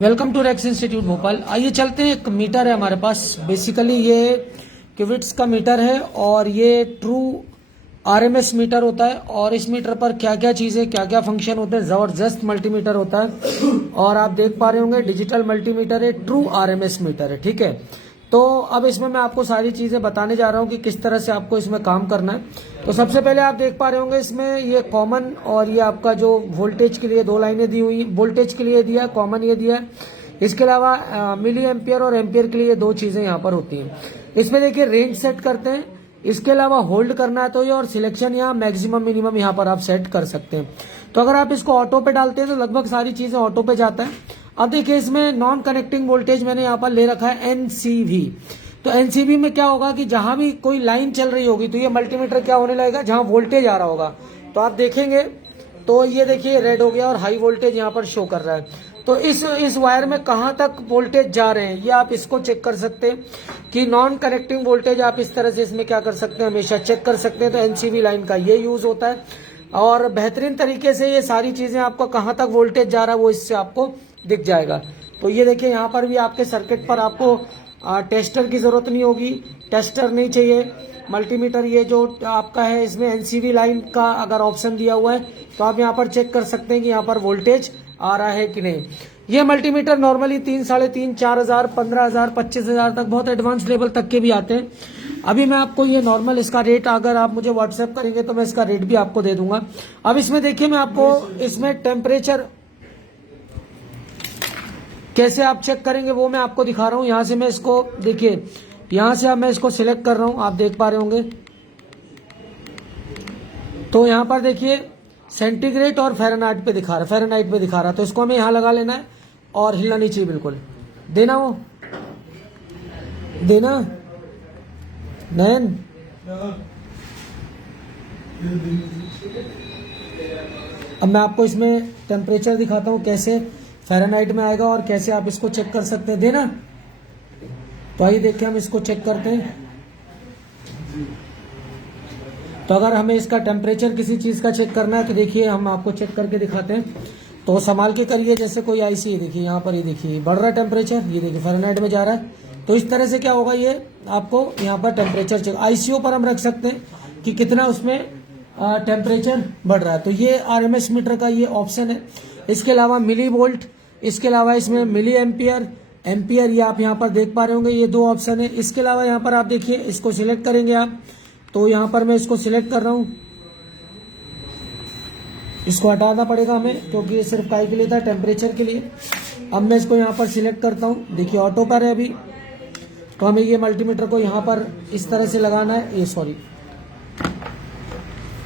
Welcome to Rex institute Bhopal. आइए चलते हैं। एक मीटर है हमारे पास। बेसिकली ये क्यूबिट्स का मीटर है और ये ट्रू आरएमएस मीटर होता है। और इस मीटर पर क्या क्या चीज़ें, क्या क्या फंक्शन होते हैं, ज़बरदस्त मल्टीमीटर होता है। और आप देख पा रहे होंगे डिजिटल मल्टीमीटर है, ट्रू आरएमएस मीटर है। ठीक है, तो अब इसमें मैं आपको सारी चीज़ें बताने जा रहा हूँ कि किस तरह से आपको इसमें काम करना है। तो सबसे पहले आप देख पा रहे होंगे इसमें ये कॉमन और ये आपका जो वोल्टेज के लिए दो लाइनें दी हुई, वोल्टेज के लिए दिया है, कॉमन ये दिया है। इसके अलावा मिली एम्पियर और एम्पियर के लिए दो चीज़ें यहाँ पर होती हैं। इसमें देखिए रेंज सेट करते हैं। इसके अलावा होल्ड करना है तो ये, और सिलेक्शन यहाँ मैक्सिमम मिनिमम यहाँ पर आप सेट कर सकते हैं। तो अगर आप इसको ऑटो पे डालते हैं तो लगभग सारी चीज़ें ऑटो पे जाता है। अब देखिए इसमें नॉन कनेक्टिंग वोल्टेज मैंने यहाँ पर ले रखा है एनसीवी। तो एनसीवी में क्या होगा कि जहां भी कोई लाइन चल रही होगी तो ये मल्टीमीटर क्या होने लगेगा, जहां वोल्टेज आ रहा होगा तो आप देखेंगे तो ये देखिए रेड हो गया और हाई वोल्टेज यहाँ पर शो कर रहा है। तो इस वायर में कहाँ तक वोल्टेज जा रहे हैं ये आप इसको चेक कर सकते हैं कि नॉन कनेक्टिंग वोल्टेज आप इस तरह से इसमें क्या कर सकते हैं, हमेशा चेक कर सकते हैं। तो एनसीवी लाइन का ये यूज होता है और बेहतरीन तरीके से ये सारी चीजें आपको कहाँ तक वोल्टेज जा रहा है वो इससे आपको दिख जाएगा। तो ये देखिए यहाँ पर भी आपके सर्किट पर आपको टेस्टर की जरूरत नहीं होगी, टेस्टर नहीं चाहिए। मल्टीमीटर ये जो आपका है इसमें एनसीवी लाइन का अगर ऑप्शन दिया हुआ है तो आप यहाँ पर चेक कर सकते हैं कि यहाँ पर वोल्टेज आ रहा है कि नहीं। ये मल्टीमीटर नॉर्मली 3, 3.5, 4,000, 15,000, 25,000 तक बहुत एडवांस लेवल तक के भी आते हैं। अभी मैं आपको ये नॉर्मल इसका रेट अगर आप मुझे व्हाट्सएप करेंगे तो मैं इसका रेट भी आपको दे दूंगा। अब इसमें देखिए मैं आपको इसमें टेम्परेचर कैसे आप चेक करेंगे वो मैं आपको दिखा रहा हूं। यहां से मैं इसको देखिए, यहां से अब मैं इसको सिलेक्ट कर रहा हूं, आप देख पा रहे होंगे। तो यहां पर देखिए सेंटीग्रेड और फ़ारेनहाइट पे दिखा रहा है, फ़ारेनहाइट पे दिखा रहा है। तो इसको हमें यहां लगा लेना है और हिलना नहीं चाहिए बिल्कुल। देना वो देना नयन। अब मैं आपको इसमें टेम्परेचर दिखाता हूं कैसे फ़ारेनहाइट में आएगा और कैसे आप इसको चेक कर सकते हैं। देना। तो आइए देखिए हम इसको चेक करते हैं। तो अगर हमें इसका टेम्परेचर किसी चीज़ का चेक करना है तो देखिए हम आपको चेक करके दिखाते हैं। तो संभाल के करिए, जैसे कोई आईसी है, देखिए यहाँ पर ये देखिए बढ़ रहा है टेम्परेचर, ये देखिए फ़ारेनहाइट में जा रहा है। तो इस तरह से क्या होगा, ये आपको यहाँ पर टेम्परेचर चेक आईसीओ पर हम रख सकते हैं कि कितना उसमें टेम्परेचर बढ़ रहा है। तो ये आरएमएस मीटर का ये ऑप्शन है। इसके अलावा मिली वोल्ट, इसके अलावा इसमें मिली एम्पियर, एम्पियर ये आप यहाँ पर देख पा रहे होंगे, ये दो ऑप्शन है। इसके अलावा यहाँ पर आप देखिए इसको सिलेक्ट करेंगे आप, तो यहाँ पर मैं इसको सिलेक्ट कर रहा हूँ। इसको हटाना पड़ेगा हमें क्योंकि ये सिर्फ काय के लिए था, टेम्परेचर के लिए। अब मैं इसको यहाँ पर सिलेक्ट करता हूँ, देखिए ऑटो पर है अभी। तो हमें ये मल्टीमीटर को यहाँ पर इस तरह से लगाना है, ये सॉरी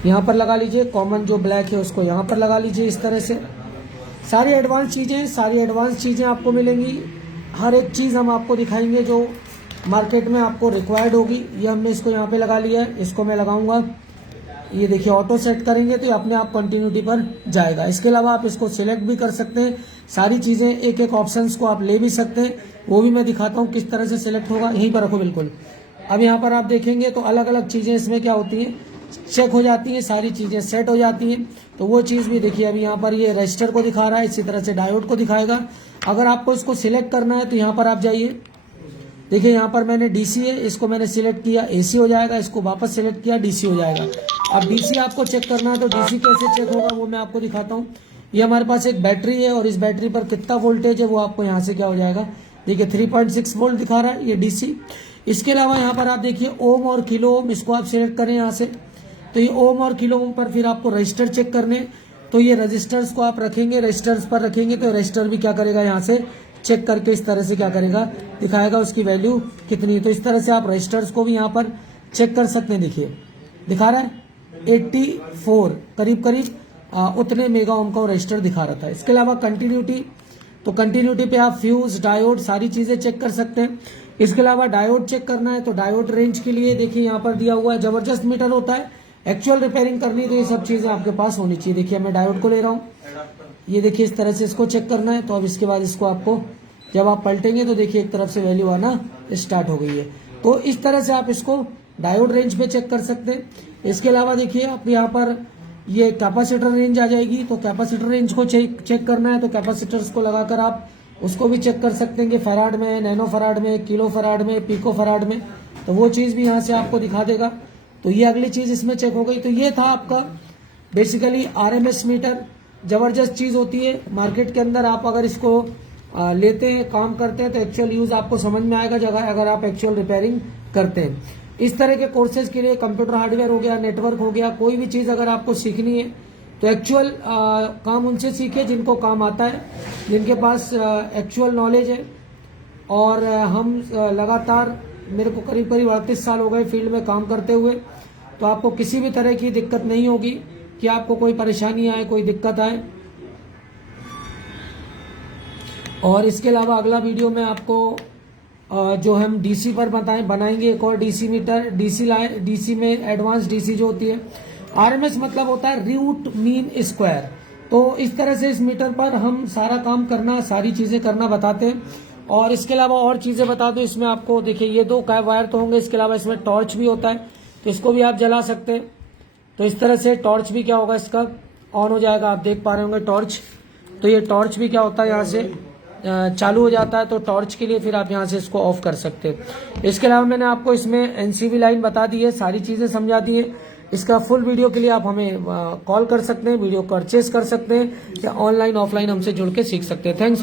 यहाँ पर लगा लीजिए। कॉमन जो ब्लैक है उसको यहाँ पर लगा लीजिए इस तरह से। सारी एडवांस चीज़ें आपको मिलेंगी। हर एक चीज़ हम आपको दिखाएंगे जो मार्केट में आपको रिक्वायर्ड होगी। ये हमने इसको यहाँ पे लगा लिया है, इसको मैं लगाऊंगा। ये देखिए ऑटो सेट करेंगे तो ये अपने आप कंटिन्यूटी पर जाएगा। इसके अलावा आप इसको सिलेक्ट भी कर सकते हैं। सारी चीज़ें एक एक ऑप्शंस को आप ले भी सकते हैं, वो भी मैं दिखाता हूँ किस तरह से सिलेक्ट होगा। यहीं पर रखो बिल्कुल। अब यहाँ पर आप देखेंगे तो अलग अलग चीज़ें इसमें क्या होती हैं, चेक हो जाती हैं, सारी चीज़ें सेट हो जाती हैं। तो वो चीज़ भी देखिए अभी यहाँ पर ये रजिस्टर को दिखा रहा है, इसी तरह से डायोड को दिखाएगा। अगर आपको इसको सिलेक्ट करना है तो यहाँ पर आप जाइए, देखिए यहाँ पर मैंने डीसी है, इसको मैंने सिलेक्ट किया, एसी हो जाएगा। इसको वापस सिलेक्ट किया, डीसी हो जाएगा। अब डीसी आपको चेक करना है तो डीसी कैसे चेक होगा वो मैं आपको दिखाता हूँ। ये हमारे पास एक बैटरी है और इस बैटरी पर कितना वोल्टेज है वो आपको यहाँ से क्या हो जाएगा, देखिए 3.6 वोल्ट दिखा रहा है ये डीसी। इसके अलावा यहाँ पर आप देखिए ओम और किलो ओम, इसको आप सिलेक्ट करें यहाँ से। तो ये ओम और किलो ओम पर फिर आपको रजिस्टर चेक करने, तो ये रजिस्टर्स को आप रखेंगे, रजिस्टर्स पर रखेंगे तो रजिस्टर भी क्या करेगा, यहाँ से चेक करके इस तरह से क्या करेगा, दिखाएगा उसकी वैल्यू कितनी है। तो इस तरह से आप रजिस्टर्स को भी यहाँ पर चेक कर सकते हैं। देखिए दिखा रहा है 84 करीब उतने मेगा ओम का रजिस्टर दिखा रहा था। इसके अलावा कंटिन्यूटी, तो कंटिन्यूटी पे आप फ्यूज, डायोड सारी चीज़ें चेक कर सकते हैं। इसके अलावा डायोड चेक करना है तो डायोड रेंज के लिए देखिए यहाँ पर दिया हुआ है, जबरदस्त मीटर होता है। एक्चुअल रिपेयरिंग करनी तो ये सब चीज़ें आपके पास होनी चाहिए। देखिए मैं डायोड को ले रहा हूँ, ये देखिए इस तरह से इसको चेक करना है। तो अब इसके बाद इसको आपको जब आप पलटेंगे तो देखिए एक तरफ से वैल्यू आना स्टार्ट हो गई है। तो इस तरह से आप इसको डायोड रेंज पे चेक कर सकते हैं। इसके अलावा देखिए आप यहाँ पर ये कैपेसिटर रेंज आ जाएगी, तो कैपेसिटर रेंज को चेक करना है तो कैपेसिटर्स को लगाकर आप उसको भी चेक कर सकते हैं कि फराड में, नैनो फराड में, किलो फराड में, पिको फराड में, तो वो चीज़ भी यहाँ से आपको दिखा देगा। तो ये अगली चीज़ इसमें चेक हो गई। तो ये था आपका बेसिकली RMS मीटर। ज़बरदस्त चीज़ होती है मार्केट के अंदर। आप अगर इसको लेते हैं, काम करते हैं, तो एक्चुअल यूज़ आपको समझ में आएगा जगह अगर आप एक्चुअल रिपेयरिंग करते हैं। इस तरह के कोर्सेज के लिए कंप्यूटर हार्डवेयर हो गया, नेटवर्क हो गया, कोई भी चीज़ अगर आपको सीखनी है तो एक्चुअल काम उनसे सीखे जिनको काम आता है, जिनके पास एक्चुअल नॉलेज है। और हम लगातार, मेरे को करीब करीब 38 साल हो गए फील्ड में काम करते हुए, तो आपको किसी भी तरह की दिक्कत नहीं होगी कि आपको कोई परेशानी आए, कोई दिक्कत आए। और इसके अलावा अगला वीडियो में आपको जो हम डीसी पर बनाएंगे एक और डीसी मीटर। डीसी में एडवांस डीसी जो होती है, RMS मतलब होता है रूट मीन स्क्वायर। तो इस तरह से इस मीटर पर हम सारा काम करना, सारी चीजें करना बताते हैं। और इसके अलावा और चीजें बता दो, इसमें आपको देखिए ये 2 वायर तो होंगे, इसके अलावा इसमें टॉर्च भी होता है, तो इसको भी आप जला सकते हैं। तो इस तरह से टॉर्च भी क्या होगा, इसका ऑन हो जाएगा, आप देख पा रहे होंगे टॉर्च। तो ये टॉर्च भी क्या होता है, यहाँ से चालू हो जाता है। तो टॉर्च के लिए फिर आप यहाँ से इसको ऑफ कर सकते हैं। इसके अलावा मैंने आपको इसमें NCV लाइन बता दी है, सारी चीजें समझा दी है। इसका फुल वीडियो के लिए आप हमें कॉल कर सकते हैं, वीडियो परचेज कर सकते हैं, या ऑनलाइन ऑफलाइन हमसे जुड़ के सीख सकते हैं। थैंक्स।